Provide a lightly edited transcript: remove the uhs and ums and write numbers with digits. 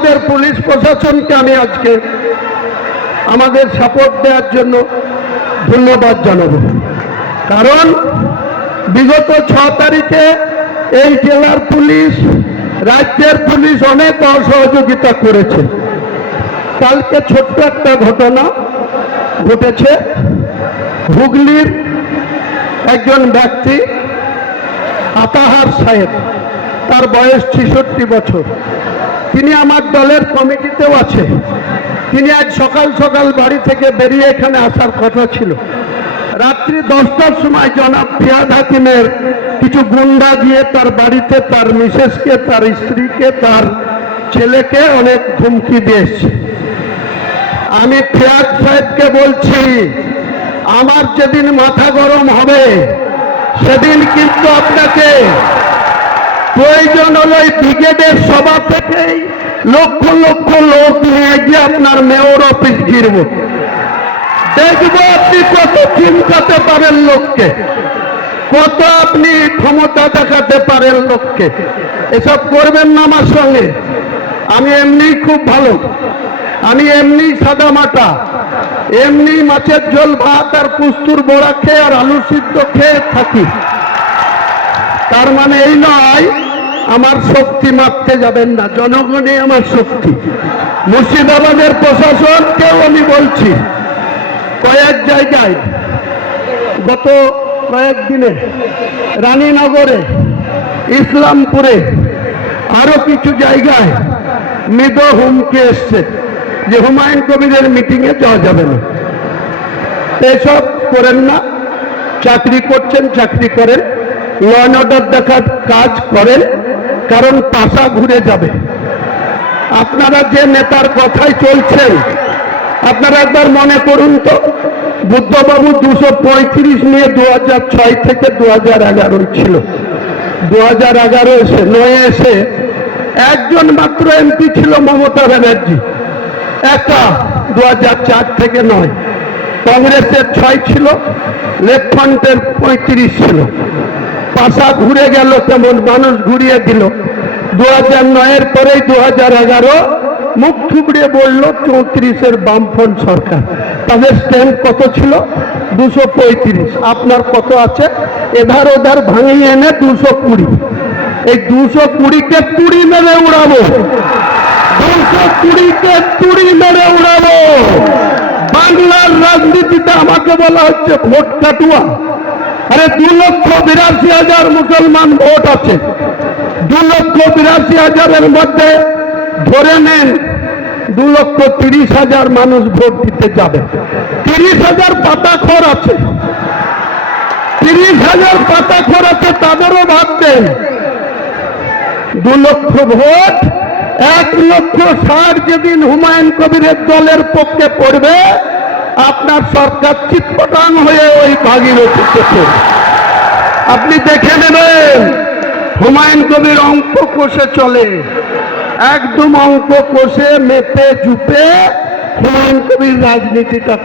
মুর্শিদাবাদের পুলিশ প্রশাসনকে আমি আজকে আমাদের সাপোর্ট দেওয়ার জন্য ধন্যবাদ জানাবো। কারণ বিগত 6 তারিখে এই জেলার পুলিশ, রাজ্যের পুলিশ অনেক অসহযোগিতা করেছে। কালকে ছোট্ট একটা ঘটনা ঘটেছে। হুগলির একজন ব্যক্তি আতাহার সাহেব, তার বয়স 66 বছর। তিনি আমার দলের কমিটিতেও আছে। তিনি আজ সকাল সকাল বাড়ি থেকে বেরিয়ে এখানে আসার কথা ছিল। রাত্রি 10টার সময় জনাব ফিয়াদ হাকিমের কিছু গুন্ডা দিয়ে তার বাড়িতে তার মিসেসকে, তার স্ত্রীকে, তার ছেলেকে অনেক ধমকি দিয়েছে। আমি ফিয়াদ সাহেবকে বলছি, আমার যেদিন মাথা গরম হবে সেদিন কিন্তু আপনাকে প্রয়োজন হলে ব্রিগেডের সভা থেকেই লক্ষ লক্ষ লোক নিয়ে গিয়ে আপনার মেয়র অফিস ঘিরব। দেখবো আপনি কত চিন্তাতে পারেন লোককে, কত আপনি ক্ষমতা দেখাতে পারেন লোককে। এসব করবেন না আমার সঙ্গে। আমি এমনি খুব ভালো, আমি এমনি সাদা মাটা, এমনি মাছের ঝোল ভাত আর পুস্তুর বড়া খেয়ে আর আলু সিদ্ধ খেয়ে থাকি। তার মানে এই নয় আমার শক্তি মাপতে যাবেন না, জনগণই আমার শক্তি। মুর্শিদাবাদের প্রশাসনকেও আমি বলছি, কয়েক জায়গায় গত কয়েকদিনে রানীনগরে, ইসলামপুরে, আরো কিছু জায়গায় মৃদ হুমকি এসছে যে হুমায়ুন কবিরের মিটিংয়ে যাওয়া যাবে না। এসব করেন না। চাকরি করছেন, চাকরি করেন, ল অ্যান্ড অর্ডার দেখার কাজ করেন, কারণ পাশা ঘুরে যাবে। আপনারা যে নেতার কথাই চলছেন, আপনারা একবার মনে করুন তো, বুদ্ধবাবু 235 নিয়ে 2006 থেকে 2011 ছিল। 2011 এসে 9 এসে একজন মাত্র এমপি ছিল মমতা ব্যানার্জি, একা। 2004 থেকে 9 কংগ্রেসের 6 ছিল, লেফট ফ্রন্টের 35 ছিল। পাশা ঘুরে গেল, তেমন মানুষ ঘুরিয়ে দিল। 2009-এর পরেই 2011 মুখ থুবড়িয়ে বলল 34-এর বামফ্রন্ট সরকার। তাদের স্ট্যান্ড কত ছিল? 235। আপনার কত আছে? এধার ওধার ভাঙিয়ে এনে 220। এই 220-কে তুড়ি মেরে উড়াবো, 220-কে তুড়ি মেরে উড়াবো। বাংলার রাজনীতিতে আমাকে বলা হচ্ছে ভোট কাটুয়া। আরে 2,82,000 মুসলমান ভোট আছে। 2,82,000-এর মধ্যে ধরে নেন 2,30,000 মানুষ ভোট দিতে যাবে। 30,000 পাতাখোর আছে, 30,000 পাতাখোর আছে, তাদেরও ভাববেন। 2 লক্ষ ভোট, 1,60,000 যেদিন হুমায়ুন কবিরের দলের পক্ষে পড়বে, আপনার সরকার চিৎপটাং হয়ে ওই ভাগীরথীতে পড়বে। আপনি দেখে নেবেন হুমায়ুন কবির অঙ্ক কষে চলে, একদম অঙ্ক কষে মেপে জুপে হুমায়ুন কবির রাজনীতিটা